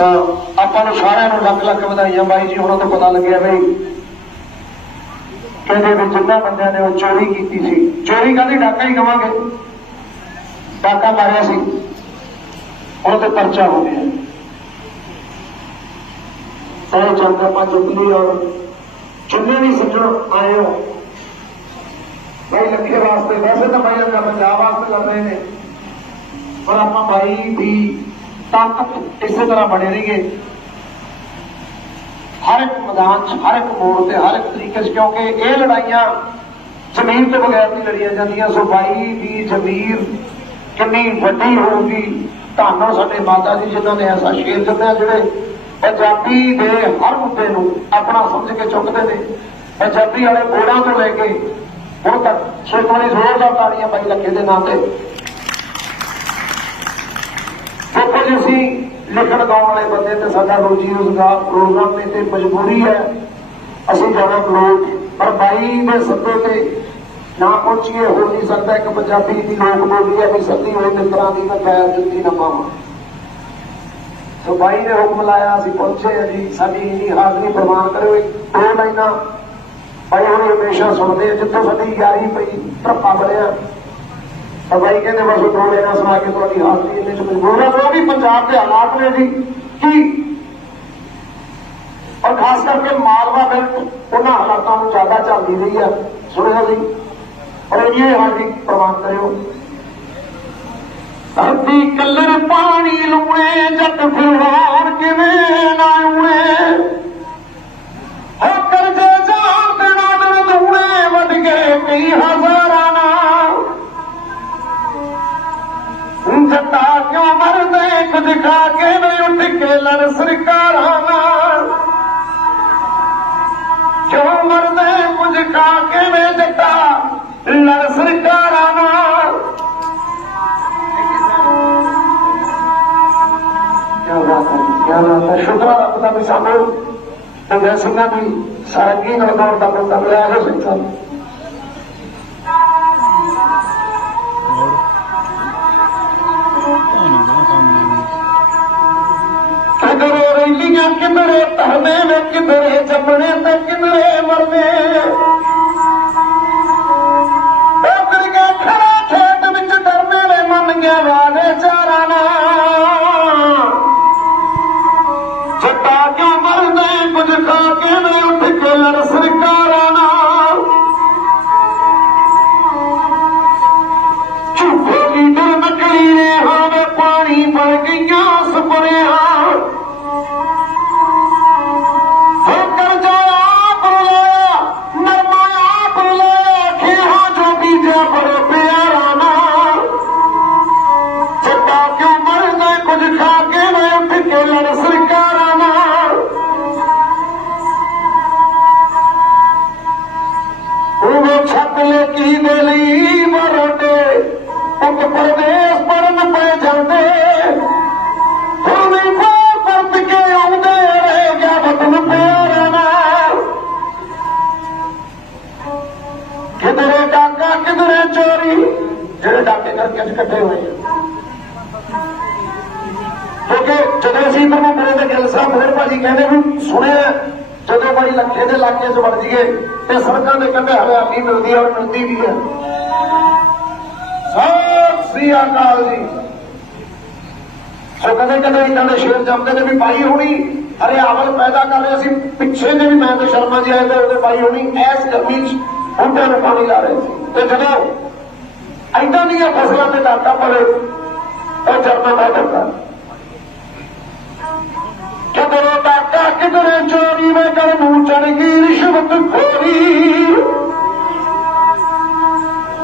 ਤਾਂ ਆਪਾਂ ਨੂੰ ਸਾਰਿਆਂ ਨੂੰ ਲੱਖ ਲੱਖ ਵਧਾਈਆਂ ਬਾਈ ਜੀ ਉਹਨਾਂ ਤੋਂ ਪਤਾ ਲੱਗਿਆ ਬਈ ਕਹਿੰਦੇ ਵੀ ਜਿੰਨਾ ਬੰਦਿਆਂ ਨੇ ਉਹ ਚੋਰੀ ਕੀਤੀ ਸੀ। ਚੋਰੀ ਕਾਹਦੀ? ਡਾਕਾ ਹੀ ਕਵਾਂਗੇ ਡਾਕਾ ਮਾਰਿਆ ਸੀ। ਉਹਨਾਂ ਤੇ ਪਰਚਾ ਹੋ ਗਿਆ। ਉਹ ਚੰਗਾ ਆਪਾਂ ਚੁੱਕ ਲਈ ਔਰ ਜਿੰਨੇ ਵੀ ਸੱਜਣ ਆਏ ਹੋ ਭਾਈ ਲੱਖੇ ਵਾਸਤੇ, ਵੈਸੇ ਤਾਂ ਭਾਈ ਅੱਗਾ ਪੰਜਾਬ ਵਾਸਤੇ ਕਰ ਰਹੇ ਨੇ। ਪਰ ਆਪਾਂ ਭਾਈ ਦੀ ਤਾਕਤ ਇਸੇ ਤਰ੍ਹਾਂ ਬਣੇ ਰਹੀਏ। ਹਰ ਇੱਕ ਮੈਦਾਨ 'ਚ, ਹਰ ਇੱਕ ਮੋੜ ਤੇ, ਹਰ ਇੱਕ ਤਰੀਕੇ 'ਚ, ਕਿਉਂਕਿ ਇਹ ਲੜਾਈਆਂ ਜ਼ਮੀਨ ਤੋਂ ਬਗੈਰ ਨਹੀਂ ਲੜੀਆਂ ਜਾਂਦੀਆਂ। ਸੋ ਬਾਈ ਦੀ ਜ਼ਮੀਰ ਕਿੰਨੀ ਵੱਡੀ ਹੋਊਗੀ। ਧੰਨੋ ਸਾਡੇ ਮਾਤਾ ਜੀ ਜਿਨ੍ਹਾਂ ਨੇ ਐਸਾ ਸ਼ੇਰ ਜੰਮਿਆ ਜਿਹੜੇ ਪੰਜਾਬੀ ਦੇ ਹਰ ਮੁੱਦੇ ਨੂੰ ਆਪਣਾ ਸਮਝ ਕੇ ਚੁੱਕਦੇ ਨੇ। ਪੰਜਾਬੀ ਵਾਲੇ ਬੋੜਾਂ ਤੋਂ ਲੈ ਕੇ ਹੁਣ ਤੱਕ ਸੋ ਇੱਕ ਵਾਰੀ ਜ਼ੋਰਦਾਰ ਤਾੜੀਆਂ ਬਾਈ ਲੱਖੇ ਦੇ ਨਾਂ ਤੇ। ਜੀ ਅਸੀਂ ਲਿਖਣ ਗਾਉਣ ਵਾਲੇ ਬੰਦੇ ਤੇ ਸਾਡਾ ਰੋਜੀ ਰੋਜ਼ਗਾਰ ਪ੍ਰੋਗਰਾਮ ਤੇ ਤੇ ਮਜਬੂਰੀ ਹੈ। ਅਸੀਂ ਜਾਣਾ ਬਲੋਕ ਪਰ ਬਾਈ ਦੇ ਸੱਦੇ ਤੇ ਨਾ ਪਹੁੰਚੀਏ, ਹੋ ਨਹੀਂ ਸਕਦਾ ਇੱਕ ਪੰਜਾਬੀ ਦੀ ਲੋਕ ਬੋਲੀ ਹੈ ਵੀ ਸੱਦੀ ਹੋਏ ਮਿੱਤਰਾਂ ਦੀ ਮੈਂ ਪੈਰ ਜੁੱਤੀ ਨਾ ਪਾਵਾਂ। ਸੋ ਬਾਈ ਨੇ ਹੁਕਮ ਲਾਇਆ, ਅਸੀਂ ਪਹੁੰਚੇ ਹਾਂ ਜੀ। ਸਾਡੀ ਇੰਨੀ ਹਾਜ਼ਰੀ ਪ੍ਰਮਾਣ ਕਰਿਓ। ਇੱਕ ਦੋ ਲਾਈਨਾਂ ਬਾਈ ਹੁਣ ਹਮੇਸ਼ਾ ਸੁਣਦੇ ਆ, ਜਿੱਥੋਂ ਸਾਡੀ ਯਾਰੀ ਪਈ, ਧਰਪਾ ਬੜਿਆ ਤਾਂ ਬਾਈ ਕਹਿੰਦੇ ਬਸ ਉਹ ਦੋ ਲੈਣਾ ਸੁਣਾ ਕੇ ਤੁਹਾਡੀ ਹਾਜ਼ਰੀ ਇਹਦੇ ਚ ਮਜਬੂਰ ਹੈ ਉਹ ਵੀ ਪੰਜਾਬ ਦੇ ਹਾਲਾਤ ਨੇ ਜੀ, ਕੀ ਔਰ ਖਾਸ ਕਰਕੇ ਮਾਲਵਾ ਬੈਲਟ ਉਹਨਾਂ ਹਾਲਾਤਾਂ ਨੂੰ ਜ਼ਿਆਦਾ ਝੱਲਦੀ ਰਹੀ ਆ, ਸੁਣਿਆ ਜੀ? ਔਰ ਇਹ ਹਾਜ਼ਰੀ ਪ੍ਰਵਾਨ ਕਰਿਓ। ਧਰਤੀ ਕੱਲਰ ਪਾਣੀ ਮਰਦੇ ਕੁਝ ਖਾ ਕੇ ਵੇ ਉੱਠ ਕੇ ਲੜ ਸਰਕਾਰਾਂ ਨਾਲ ਕਿਉਂ ਮਰਦੇ ਕੁਝ ਖਾ ਕੇ ਵੇ ਜੱਟਾ ਲੜ ਸਰਕਾਰਾਂ ਨਾਲ ਕਿਆ ਬਾਤ ਹੈ ਕਿਆ ਬਾਤ ਹੈ ਸ਼ੁਕਰ ਹੈ ਰੱਬ ਦਾ ਵੀ ਸਾਨੂੰ ਚੰਗੇ ਸਿੰਘਾਂ ਦੀ ਸਾਰੰਗੀ ਨਾਲ ਦੌੜ ਦਾ ਬੰਦਾ ਮਿਲਿਆ ਹੈ ਸਿੰਘ ਸਾਹਿਬ ਕਿਧਰੇ ਧਰਨੇ ਵੇ ਕਿਧਰੇ, ਜੰਮਣੇ ਤੇ ਕਿਧਰੇ ਮਰਨੇ ਉਧਰ ਕੇ ਖੜਾ, ਖੇਤ ਵਿੱਚ ਡਰਨੇ ਨੇ, ਮੰਨ ਗਿਆ ਵਾਦੇ ਚਾਰਾਂ ਨਾਲ। ਜੱਟਾ ਕਿਉਂ ਮਰਦੇ, ਕੁਝ ਖਾ ਕੇ ਵੇ ਉੱਠ ਕੇ ਲੜ ਸਰਕਾਰਾਂ ਕਰਕੇ ਅੱਜ ਇਕੱਠੇ ਹੋਏ ਕਿਉਂਕਿ ਜਦੋਂ ਅਸੀਂ ਇੱਧਰ ਨੂੰ ਗਿੱਲ ਸਾਹਿਬ ਹੋਰ ਭਾਜੀ ਕਹਿੰਦੇ ਵੀ, ਸੁਣਿਆ ਜਦੋਂ ਬੜੀ ਲੱਖੇ ਦੇ ਇਲਾਕੇ 'ਚ ਵੜ ਜੀਏ ਤੇ ਸੜਕਾਂ ਦੇ ਕੰਢੇ ਹਰਿਆਲੀ ਮਿਲਦੀ ਔਰ ਮਿਲਦੀ ਵੀ ਹੈ ਸਤਿ ਸ੍ਰੀ ਅਕਾਲ ਜੀ। ਸੋ ਕਦੇ ਕਦੇ ਇਹਨਾਂ ਦੇ ਸ਼ੇਰ ਜੰਮਦੇ ਨੇ ਵੀ ਭਾਈ ਹੋਣੀ ਹਰਿਆਵਲ ਪੈਦਾ ਕਰ ਰਹੇ ਸੀ, ਪਿੱਛੇ ਨੇ ਵੀ ਮੈਂ ਤੇ ਸ਼ਰਮਾ ਜੀ ਆਏ ਤੇ ਉਹਦੇ ਭਾਈ ਹੁਣੀ ਐਸ ਗਰਮੀ 'ਚ ਬੂਟਿਆਂ ਨੂੰ ਪਾਣੀ ਲਾ ਰਹੇ ਸੀ। ਤੇ ਜਦੋਂ ਐਦਾਂ ਦੀਆਂ ਫਸਲਾਂ ਤੇ ਡਾਟਾ ਪੜੇ ਉਹ ਜਰਨਾ ਦਾ ਡਰਦਾ ਕਿਧਰੇ ਡਾਕਾ ਕਿਧਰੇ ਚੋਰੀ ਵੇ ਕਰ ਨੂੰ ਚੜ ਗਈ ਰਿਸ਼ਵਤ ਖੋਰੀ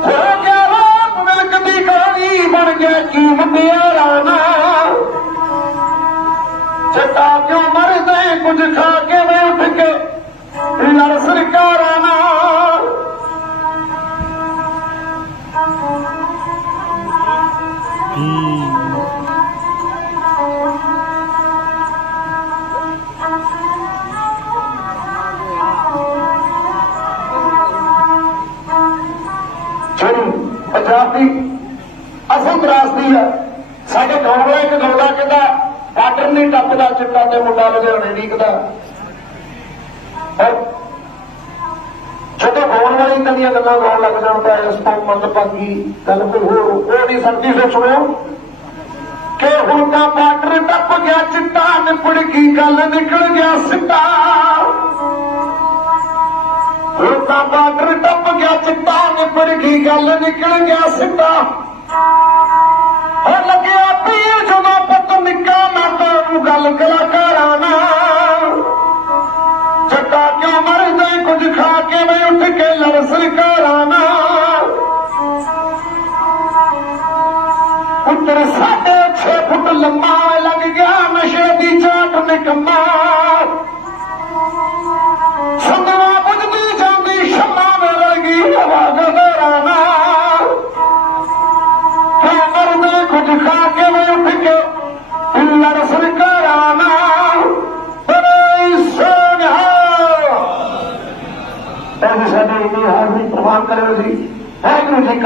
ਹੋ ਗਿਆ ਰਾਤ ਮਿਲਕ ਦੀ ਗਾਲੀ ਬਣ ਗਿਆ ਕੀਮਤ ਯਾਰਾਨਾ ਜੱਟਾ ਕਿਉਂ ਮਰਦੇ ਕੁਝ ਖਾ ਕੇ ਜਿਹੜੀ ਪੰਜਾਬ ਦੀ ਅਸਲ ਵਿਰਾਸਤੀ ਹੈ ਸਾਡੇ ਗਾਉਂ ਇੱਕ ਗਾਉਂਦਾ ਕਹਿੰਦਾ ਬਾਰਡਰ ਨਹੀਂ ਟੱਪਦਾ ਚਿੱਟਾ ਤੇ ਮੁੰਡਾ ਲੁਧਿਆਣੇ ਡੀਕਦਾ ਔਰ ਜਦੋਂ ਗਾਉਣ ਵਾਲੀ ਤਾਂ ਗੱਲਾਂ ਗਾਉਣ ਲੱਗ ਜਾਣ ਤਾਂ ਇਸ ਤੋਂ ਮੰਦਭਾਗੀ ਗੱਲ ਕੋਈ ਹੋਰ ਉਹ ਨਹੀਂ ਸਰਦੀ ਸੇ ਕਿ ਹੁਣ ਤਾਂ ਬਾਰਡਰ ਟੱਪ ਗਿਆ, ਚਿੱਟਾ ਨਿਪੜ ਗਈ ਗੱਲ ਨਿਕਲ ਗਿਆ ਸਿੱਟਾ। ਹੁਣ ਤਾਂ ਬਾਰਡਰ ਟੱਪ ਗਿਆ, ਚਿੱਟਾ ਨਿਪੜ ਗਈ ਗੱਲ ਨਿਕਲ ਗਿਆ ਸਿੱਟਾ। ਹੋ ਲੱਗਿਆ ਪੀਰ ਜਦੋਂ ਪੁੱਤ ਨਿੱਕਾ ਮੈਂ ਤਾਂ ਗੱਲ ਕਲਾਕਾਰਾਂ ਕੇ ਲੜ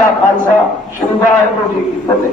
ਸਾਡੇ ਇੰਨੀ ਹਾਜ਼ਰੀ